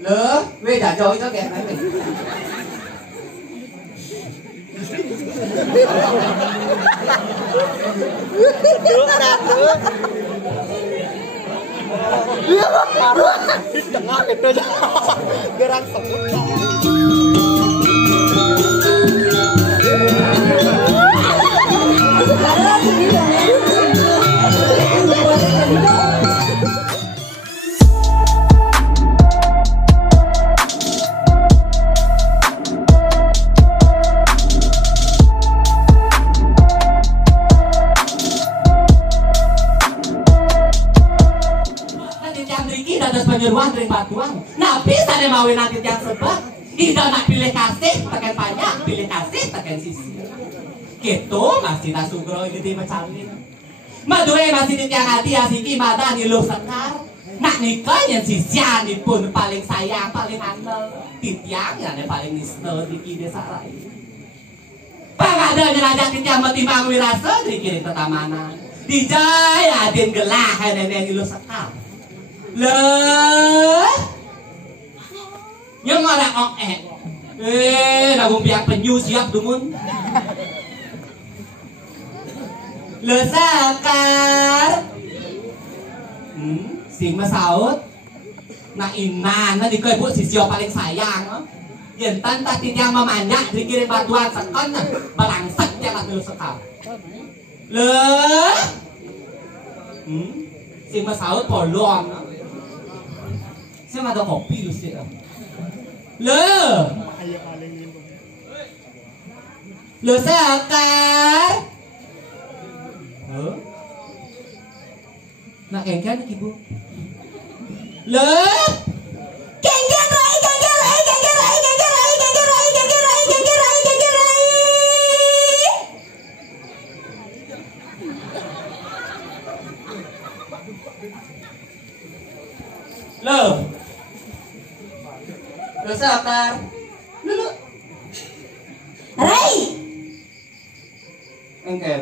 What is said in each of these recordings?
Lỡ, quê trả trôi cho kẻ này mình. Nước đạt nước. Tengah itu gerak semut. Penyuruhan ring batuan, nah bisa deh mawin nanti yang sebab, tidak nak pilih kasih, tekan banyak, pilih kasih, tekan sisi. Gitu masih tak sugro ini macamnya. Madue masih tiang hati asiki mata niluh sekar. Nak nikah yang sisian pun paling sayang, paling andal. Titiang yang paling nisto di kiri sarai. Pengadanya raja titiang matimbang wirasa di kiri tetamanan. Dijaya adin gelah nenek niluh sekar. Leh, yang orang lagu pihak penyu siap dumun. Le sakar, sing masaut, nak inan, nanti kau ibu sisio paling sayang, jentan tak tiang memanjak dikirim batuan sekon, balangsek jangan dulu sekal. Le, sing masaut polong. Saya ada kopi lu sih. Le sakar. Nak kengken ibu. Le. Kengken rai, kengken rai, kengken rai, kengken rai, kengken rai, kengken rai, kengken rai, kengken rai. Le. Le sakar. Lu. Rai. Kengken.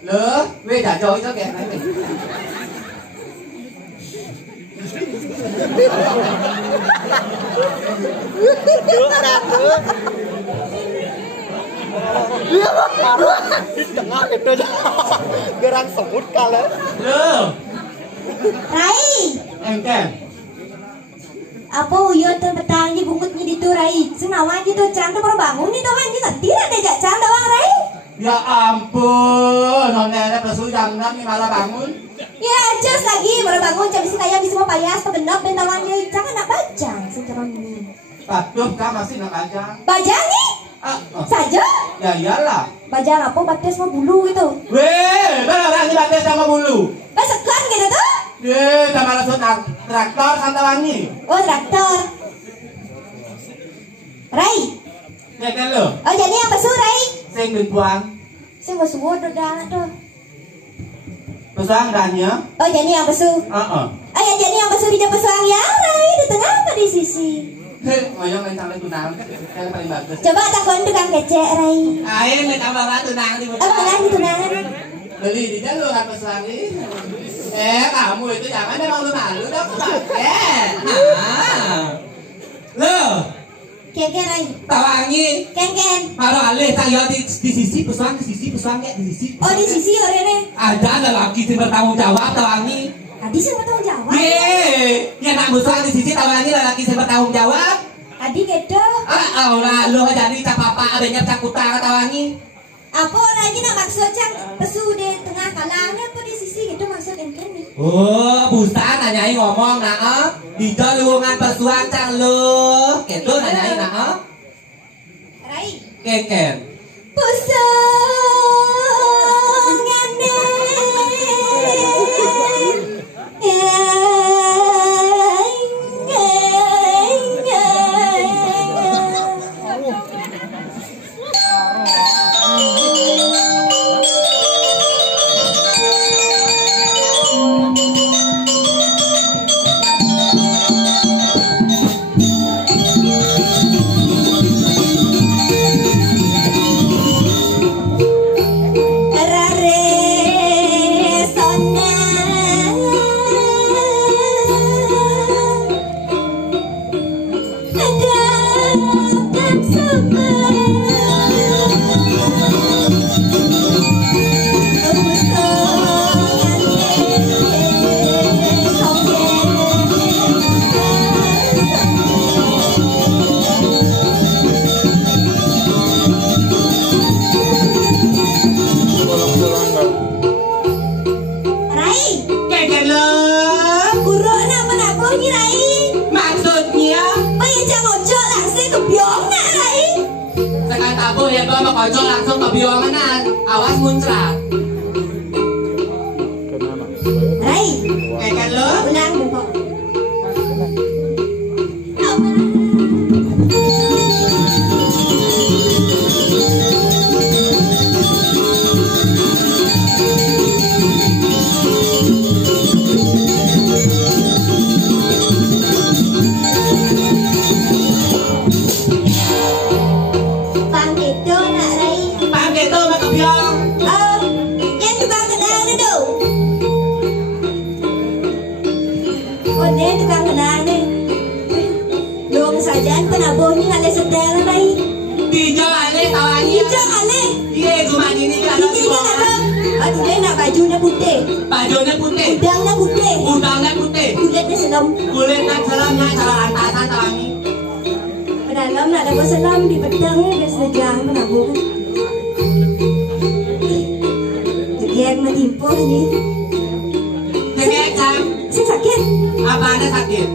Le, quê trả trôi cho kẻ này mình. Nước đạt nước. Tengah itu gerak semut kalau. Le. Rai. Kengken. Apa uyun tuh petangnya bungkutnya di tuh Rai. Senawan gitu canda baru bangun nih teman kita tidak ada canda bang Rai. Ya ampun, nonenya pesu jam 6 nih malah bangun. Ya just lagi baru bangun jam isi kayak bisa mau payas kebenap bentawannya jangan nak baca sekarang ini. Patuh kah masih nak baca? Baca nih? Saja? Ya iyalah. Baca apa batas sama bulu itu? Weh, beneran sih batas sama bulu. Basekan gitu tuh? Ye, sama langsung traktor Santawangi. Oh traktor. Rai. Ya kan lo? Oh jadi yang pesu Rai? Sing dibuang. Saya mau subuh udah tuh. Pesuang danya. Oh jadi yang pesu. Ya jadi yang pesu di jam pesuang ya Rai di tengah apa di sisi? Hei, ngoyong main sampai tunang kan paling bagus. Coba takon tukang kecek Rai. Ayo main tambah tunang di mana? Mana di tunangan? Beli di jalur kan pesuang ini. Kamu itu jangan ada malu-malu dong Lo. Ken Rai. Tawangi. Ken. Baru alih tak ya di sisi pesuang di sisi. Oh di sisi orangnya. Ada lagi sih bertanggung jawab Tawangi. Adi sih bertanggung jawab. Ya nak pesuang di sisi Tawangi lagi sih bertanggung jawab. Adi gitu. Lah lo jadi cak papa adanya cak utara Tawangi. Apa orang ini nak maksud cak pesu di tengah kalangnya apa di sisi gitu maksud Ken nih? Oh, busan nanyai ngomong nah, di lowongan pesuang cak lo, gitu nanyai nah. Rai. Keken. Pesuangan Rai, Kekelem. buruk nak menabuh ni Rai. Maksudnya Bayar jangan ojok langsung ke biong nak Rai. sekarang tabu ya bawa mau kocok langsung ke biomanan. Awas muncrat. Rai, Kekelem. ulang dulu. Penabuhnya ada sedang Rai. Dijau ale tawannya. Hijau ale. Iya cuma ini ada. Ini ada. Dia nak bajunya putih. Bajunya putih. Udangnya putih. Udangnya putih. Kulitnya selam. Kulitnya selamnya cara lantasan tawangi. Pedalam nak ada selam di pedang ke sejam penabuh. Jegek menimpo ini. Jegek cam. Saya sakit. Apa ada sakit?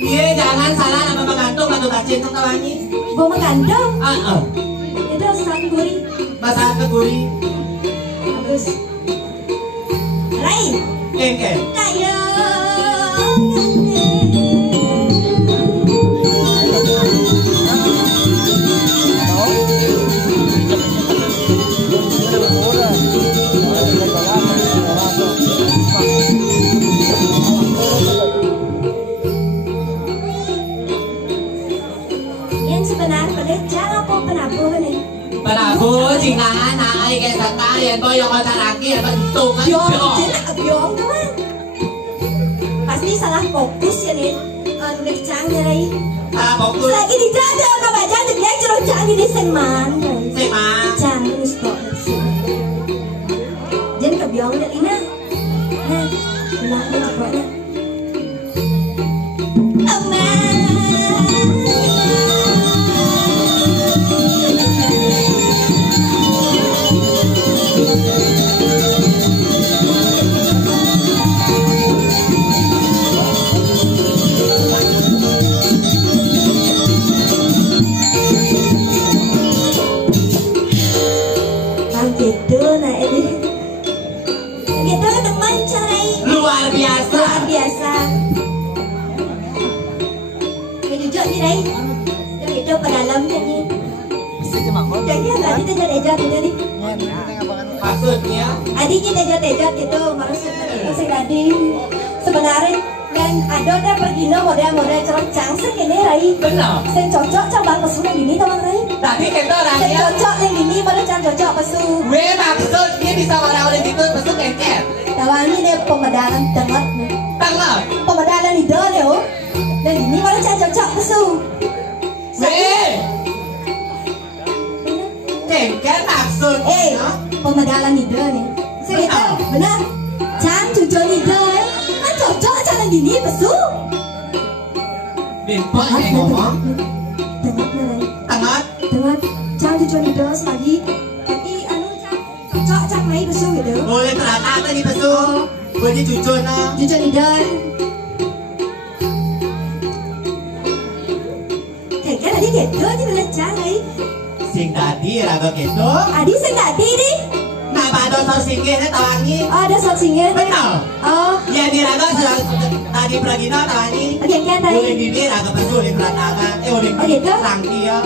Iya jangan salah nama menggantung batu tacin tuh tawangi. Bawa menggantung. Itu sapi gurih. masalah ke gurih. Bagus. Rai. Kengke. Ayo. Penabuh jingan naik kayak sekalian boy yang kocar lagi ya bentuk kan biong teman. Pasti salah fokus ya nih. Nulis cangnya Rai. salah fokus Lagi di dada kalau baca dia cerut cang di seman. seman Cang terus kok. Jangan ke biong dah Lina. Nah, lah ni pokoknya. luar biasa Luar biasa. Jujur ni Rai. Yang itu pedalamnya ni. Jadi tadi kita jadi tadi. maksudnya Adiknya tejat-tejat gitu, maksudnya itu sih tadi. Sebenarnya kan ada dah pergi no model-model cerot cangsen ini Rai. benar Saya cocok coba pesu yang ini teman Rai. tapi kita Saya orangnya cocok yang ini model cocok pesu. gue maksudnya bisa orang-orang itu besok kengker Tawangi deh pemedalan tengah. tengah Pemedalan ide deh oh. Dan ini model cocok pesu. gue kengker maksudnya Pemedalan ide nih. Segitu, benar. Cang cucuk ide, kan cocok cara gini pesu. Bimbo yang ngomong Tengah Rai. tengah Tengah cang cucuk ide lagi. Jadi anu cang cocok cang mai pesu gitu. boleh terata apa di pesu gue di cucu nah Cucuk ide. Kayak tadi gitu aja boleh cang Rai. sing tadi raga gitu Adi sing tadi nih. nah pada sor singgihnya tawangi Oh ada sok singgir. benar Oh. ya di raga tadi pragina tawangi Oke kan tadi. boleh bibir raga pesu boleh teratakan boleh Oh, gitu? rangki ya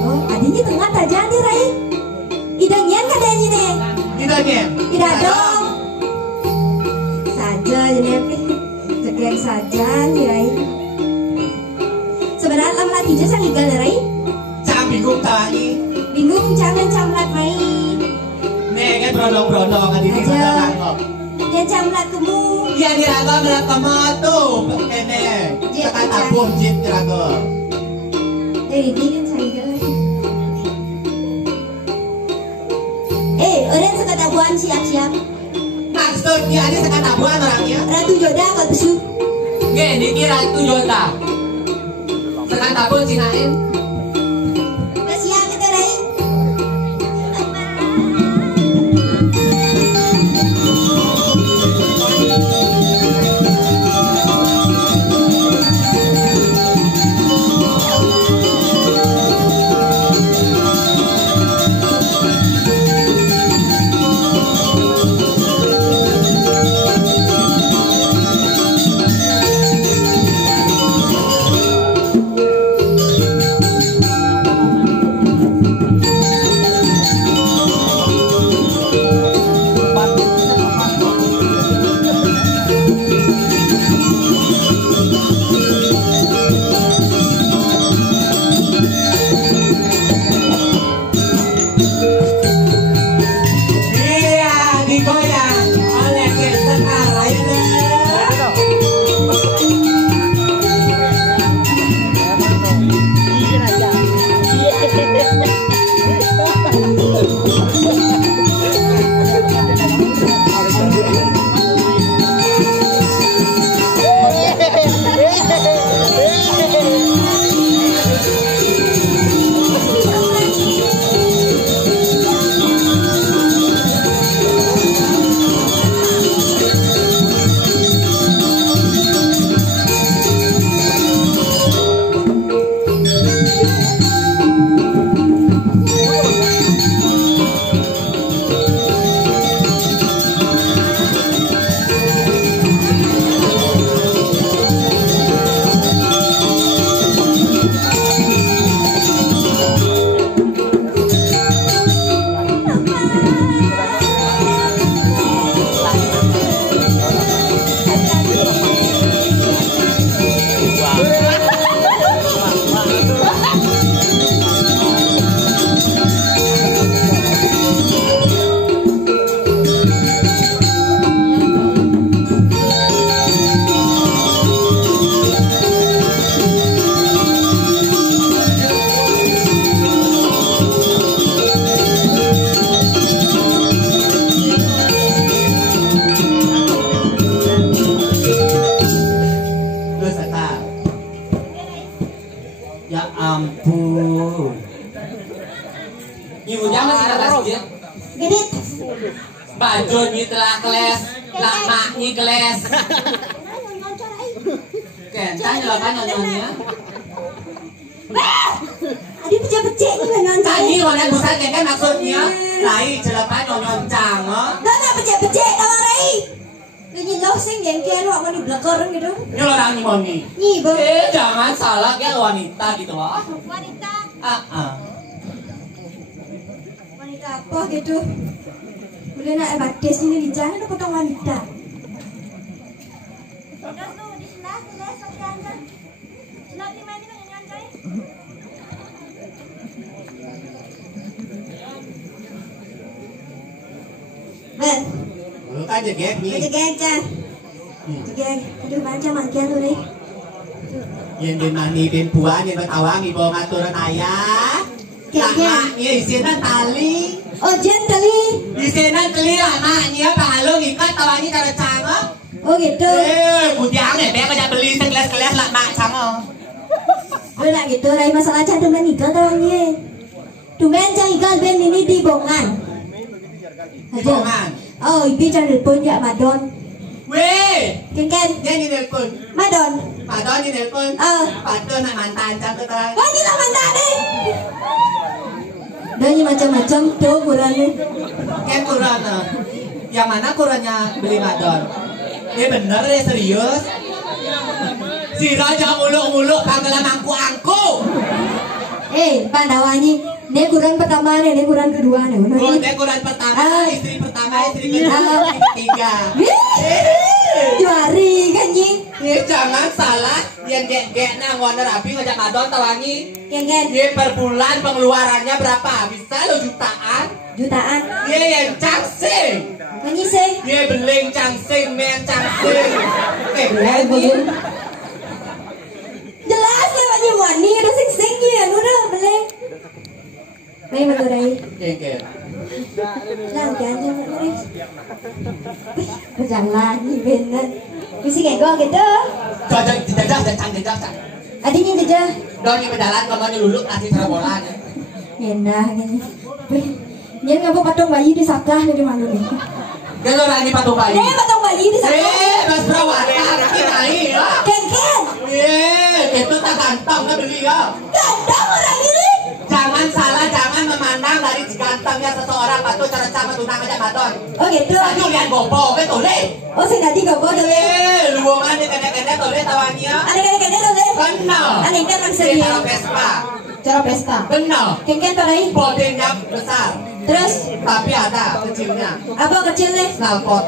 Oh, adinya tengah aja nih Rai. Idangian katanya nih. tidak nih Tidak dong. Saja jadi apa? Segeng saja nih Rai. Sebenarnya lama tidak sang igal Rai. jangan bingung tawangi Bingung jangan camlat mai. nih kan berondong-berondong kan di sini Aja. nangkep Dia camlat kemu. ya di raga melihat kamu tuh kene tekan tabuh jit di raga Dari ini kan sang igal. Orang sekatabuan siap-siap. maksudnya ini sekat tabuhan orangnya Ratu Joda kau besu. nggak dikira itu Jota sekat tabuh cinain Siap kita Rai. Ajon nyi telah keles, lah mak nyi keles. Kentang nyelakan nyonya. Adi pecah-pecah ni nyonya. Tadi orang besar kan maksudnya. Rai jelakan nyoncang. Dah nak pecah-pecah tawang Rai. Nyi loh sing yang kian wak mani belakang gitu. Ini orang ni moni. Nyi bang. Jangan salah ya wanita gitu wah. Wanita. Wanita apa gitu? Boleh nak batis ini di jalan ada potong wanita. Ben. Lu kan jegek nih. Jegek Chan. Jegek. Aduh macam makian lu nih. Yang di mani den buan yang bertawang ibu ngaturan ayah. Lakmaknya isinan tali. Oh jen tali. Isinan tali lakmaknya pahalung ikat tawangi cara canga. Oh gitu. Budiang nih, bek aja beli segelas-gelas lakmak canga. Udah nak gitu, Rai masalah Chan teman ikan tawangnya. Tumen Chan ikan ben ini di bongan. Bongan. Oh, ibu Chan telepon ya Madon. Weh, Ken. dia ni telepon. Madon. Madon ni telepon. Patut nak mantan cang tu terang. Wah, ni lah mantan ni. Dan ni macam-macam tu kurang ni. Ken kurang. Yang mana kurangnya beli Madon? Bener ya serius. Si Raja muluk-muluk panggilan angku-angku. Pandawannya. Ini kurang pertama nih, ini kurang kedua nih. Oh, ini kurang pertama, istri pertama, istri kedua, istri ketiga. Juari kan Nyi. Jangan salah, yang gek-gek nang warna rapi ngajak Madon tawangi. Gen. Per bulan pengeluarannya berapa? Bisa lo jutaan. Jutaan. Yang cangsing. Nyi sih. Beling cangsing, men cangsing. Jelas ya Pak Nyi Wani, ada sing-sing ya, udah beling. Rai betul Rai. Oke. Nanti aja Rai. Berjalan nih bener. Bisa kayak gue gitu. Jajah. Adiknya jajah. Doni berjalan kemana luluk kasih cara bola. Enak nih. Dia ngapa patung bayi di saklah dari mana nih? Dia lo lagi patung bayi. Dia patung bayi di saklah. Mas perawat ini ya. Ken. Itu tak ganteng kan beli ya. Ganteng orang ini. Jangan salah, jangan memandang dari gantengnya seseorang patut cara sama tunang aja Madon. Oh gitu. Aku lihat bobo ke tole. Oh saya tadi gak boleh. Luongan di kene-kene tole tawannya. Ada kene tole. Benar. Ada ikan maksudnya. Cara pesta. Benar. Ken Rai. Bodenya besar. Terus? Tapi ada kecilnya. Apa kecilnya? Snalpot.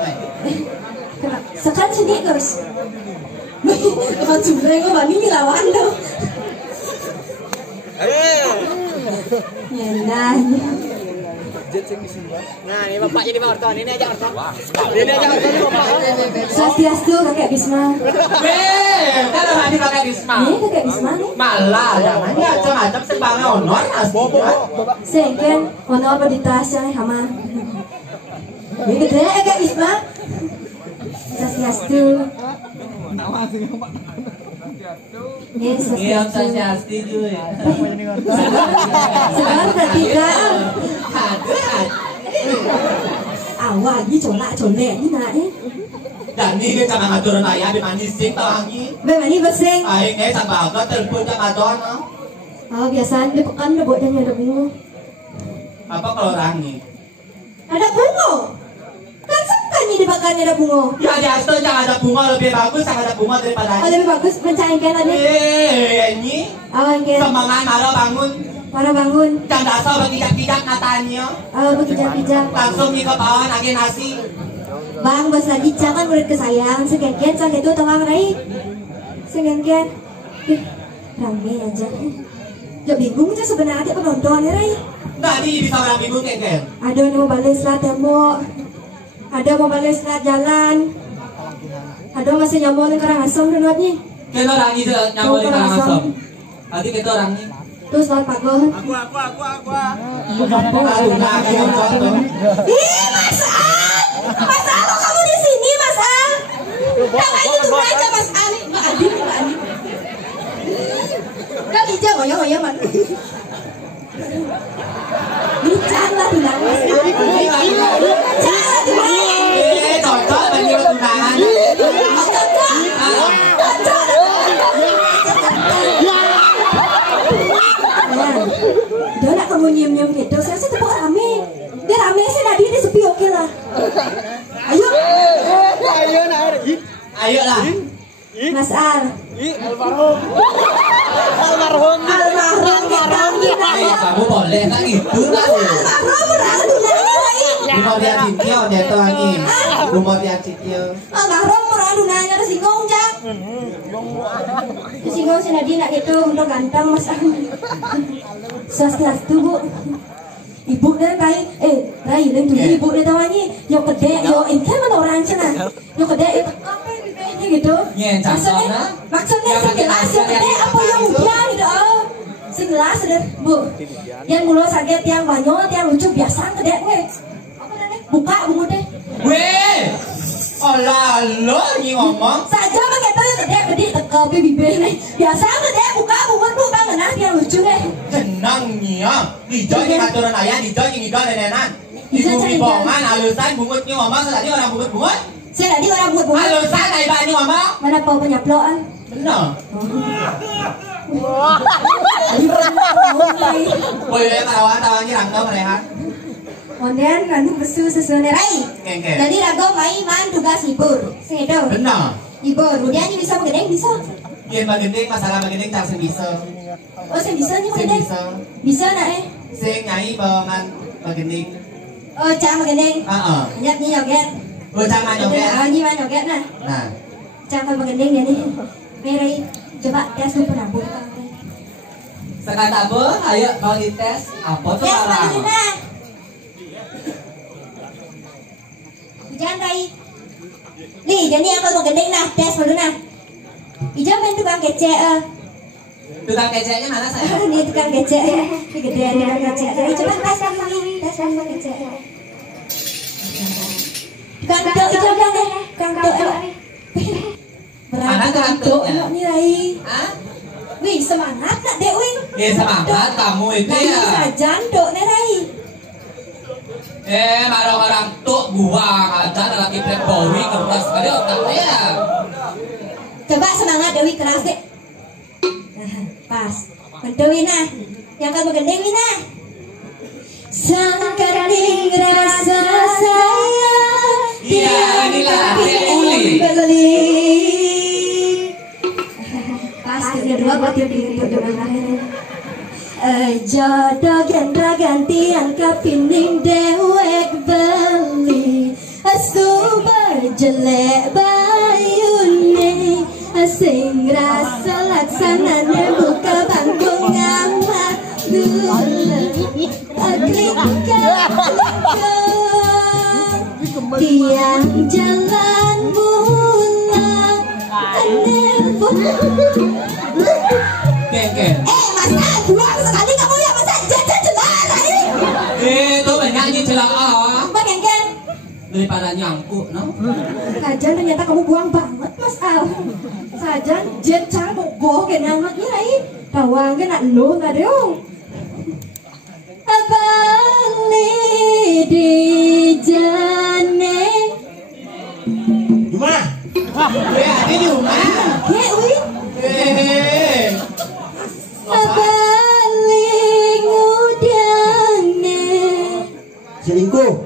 Sekarang sedih terus. Kalau jumlah gue bani lawan dong. Nah, ini bapak jadi orton, ini aja orton. Ini aja orton ini bapak. Swastiastu kakek Bisma. Kan orang pakai Bisma. Ini kakek Bisma nih. Malah, jangan ya macam-macam sebagai honor aslinya. Sengken honor beditas yang hama. Ini gede kakek Bisma. Swastiastu. Yes, Swastiastu juga. Sekarang ketiga. Awal ni colak-colek ni nak ni. Dan ini jangan ngaturan ayah di manising tawangi. Bagaimana bersing? Ayah ni sama banget telepon ke Madon. Oh biasa dia pekan dia buat dan ada bunga. Apa kalau orang ni? Ada bunga. Kan sekan ni dipakai ada bunga. Ya jasto jangan ada bunga lebih bagus jangan ada bunga daripada Oh lebih bagus mencairkan aja. Ini Awal ke. semangat malah bangun. Para bangun. Jangan dasar berpijak-pijak matanya. Oh berpijak-pijak. Langsung ni ke bawah lagi nasi. Bang bos lagi jangan murid kesayang. Segengken sang itu tawang Rai. Segengken. Rame aja. Ya bingung aja sebenarnya penonton ya Rai. Tadi bisa orang bingung kan? Ada yang mau balik selat tembok. Ada mau balik selat jalan. Ada masih nyambung ke Karangasem dengarnya. Kita orang ini nyambung ke Karangasem. Tadi kita orang ini. Terus selat Pagon. Aku. Ih Mas Al, Mas Al kok kamu di sini Mas Al? Namanya tunggu aja Mas Al. Mbak Adi. Kan hijau ngoyo man. Bicara lah bilang Mas Al. Bicara bilang. kamu nyiem-nyiem gitu, saya sih tepuk rame. Dia rame sih tadi dia sepi oke lah. Ayo. Ayo lah. Mas Al. Almarhum. Kamu boleh kan gitu lah. Rumah dia cicil nyeto angin. Rumah dia cicil. Almarhum murah dunanya tersinggung cak. Tersinggung si Nadine nak gitu untuk ganteng Mas Al. Swastiastu Bu. Ibu dan Rai, Rai dan tuh ibu dan tawanya, yo kedek, yo ini mana orang cina, yo kedek itu apa bibirnya gitu. Maksudnya sejelas yo kedek apa yang muda gitu, sejelas deh Bu. Yang mulu sakit, yang banyol, yang lucu biasa kedek gue. Apa namanya? Buka bungu deh. Weh, olah lo nih ngomong. Saja mah gitu yo kedek gede teka bibirnya. Biasa kedek buka bungu tuh bang enak yang lucu deh. Tenangnya, hijau yang aturan ayah, hijau yang hijau nenenan. Ibu bibongan, halusan bungutnya ngomong, tadi orang bungut-bungut. Saya tadi orang bungut-bungut. Halusan, aibanya ngomong. Mana mau penyaploan? Benar. Boleh tawa-tawanya rangkau merehat. Kemudian nanti besu sesuai Rai. Jadi rago main tugas libur. Segitu. Benar. Libur. Kemudian ini bisa mengendeng bisa. Yang bagendeng masalah bagendeng tak bisa. Oh saya bisa nih mengendeng. Bisa nak Saya nyai bawangan bagendeng. Oh cang mengendeng. Nyat nih joget. Oh jangan joget. Oh ini mah joget nah. Nah. Cang kalau mengendeng ya nih. Rai coba tes dulu penabur. Sekarang apa? Ayo mau dites. Apa tuh tes orang? Tes Jangan Rai. Nih jadi aku mau gendeng nah tes dulu nah. Ijam main tukang kece. Tukang keceknya mana saya? Ini tukang kece. Ini gedean tukang kece. Jadi coba tes lagi. Tes tukang kece. Tukang tok ijam kan deh. Tukang tok. Mana tukang tok? Ini Rai. Hah? Wih semangat nak dek wih. Semangat kamu itu ya. Lagi sajan tok nih Rai. Orang-orang tok buang aja lagi playboy keras sekali otaknya. Coba semangat Dewi keras deh. Pas. Bentuk Wina. Yang akan bergendeng Wina. Sangkaring rasa sayang. Iya inilah Uli. Pas kedua buat yang jodoh gendra ganti angka pining dewek beli asuba jelek bayune sing rasa laksanane buka bangku ngamat gula tiang jalan bulan nelpon. Mas Al, buang sekali kamu ya Mas Al, jajan celana ini. Itu banyaknya celana. Bang Engken. Daripada nyangkut, no? Sajan ternyata kamu buang banget Mas Al. Sajan jet cang bogoh kayak nyamaknya ini. Tawangnya nak lu nggak dong. Abali di jane. Di mana? Ada di rumah. Wi. Abali ngudane. Selingkuh.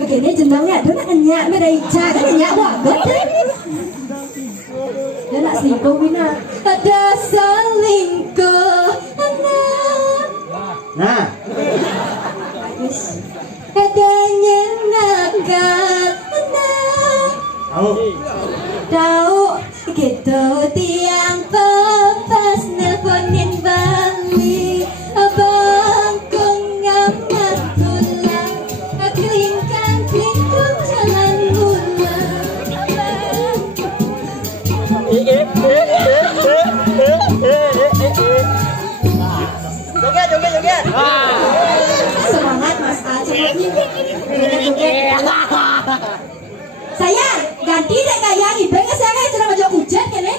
Begini jendangnya tuh nak nyak mereja kan nyak banget deh. Dia nak selingkuh Wina. Ada selingkuh anak. Nah. Bagus. Ada nyenakal anak. Tahu gitu tiang pepas nelponin balik abang kong ngamat pulang kelingkang kelingkung jalan pulang. Joget. Semangat Mas Al saya ganti deh kayak ibengnya saya kayak cerah baju hujan kan nih.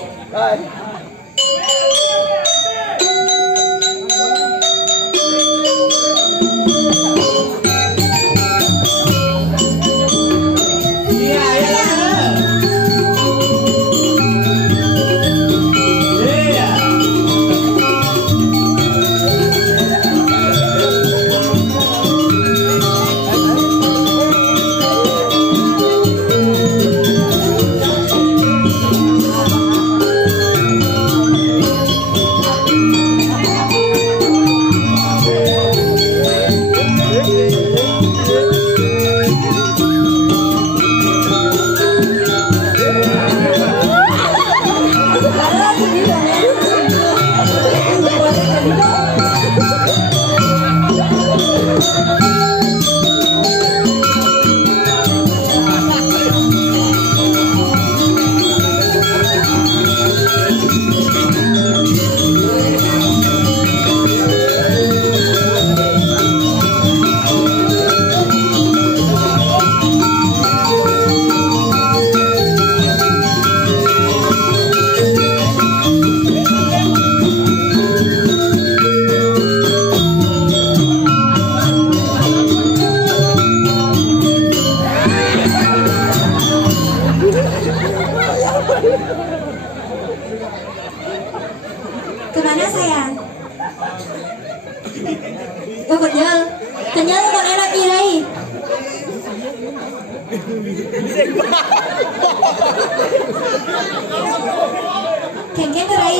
Kengken rai.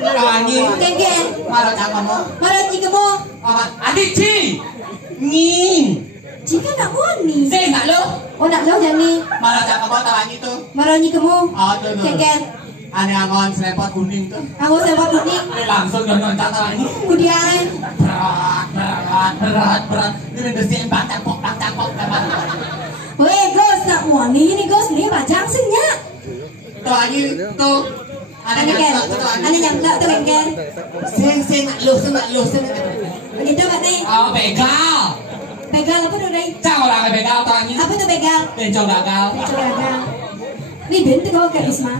Kawangi. Kengken. Marot kamu. Marot ni kamu. Adik Ci. Ngin. Jika nak wani. Saya nak lo. Oh nak lo jani. Marot kamu tawangi tuh. Marot ni kamu. Oh tuh. Kengken. Aneh angon selepot kuning tuh. Aku sewa kuning. Langsung nonton tawangi. Kemudian. Berat. Ini bersihin bang cakpok teman. Weh gos nak wani ni gos ni bacang senyak. Tawangi tuh. Aneh yang tak tu Kengken. Sing nak lo. Begitu kan nih. Oh begal. Begal apa tu nih? Jangan orang begal tawangi. Apa tu begal? Bencong gagal. Begal. Ni bintu kau ke Isma.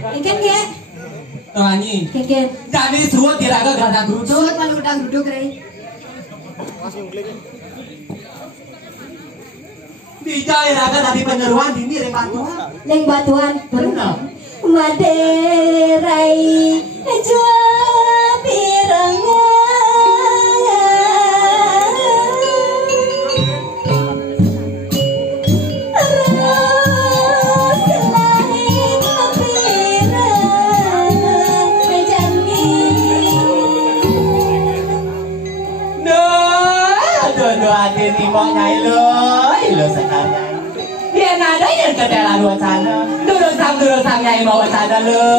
Kengken ya. Tawangi. Kengken. Jadi suruh diraga gerakan duduk. Surat malu udang duduk nih. Dijai raga dari penyeruan ini batuan. Yang batuan. Benar. Maderai jua pirangnya. Hati timok nyai lo sekarang. Dia nada yang ke dalam wacana. Dulu sang nyai mau wacana lo.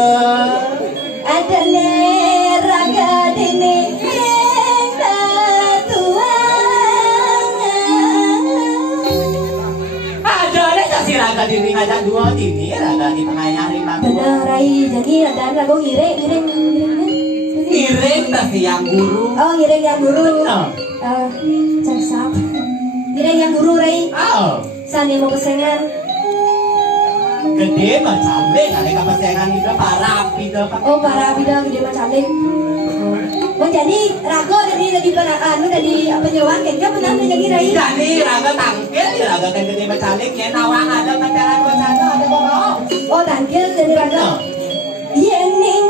Ada raga dini yang tuang. Ada deh kasih raga dini ngajak dua dini raga di tengah nyari bang. Benar rai jadi ada raga ngiring. Ngiring pasti yang guru. Oh ngiring yang guru. Benar. Cesap. Ngiring yang guru rai. Oh. Sani mau pesengan. Gede macam ada kepesengan itu parah itu. Oh para bidang gede macam lain. Oh jadi raga dari anu dari penyewaan kayaknya benar jadi rai. Jadi raga tangkil raga kan gede macam lain ya nawang ada pacaran wacana ada bohong. Oh tangkil dari raga. Yang ning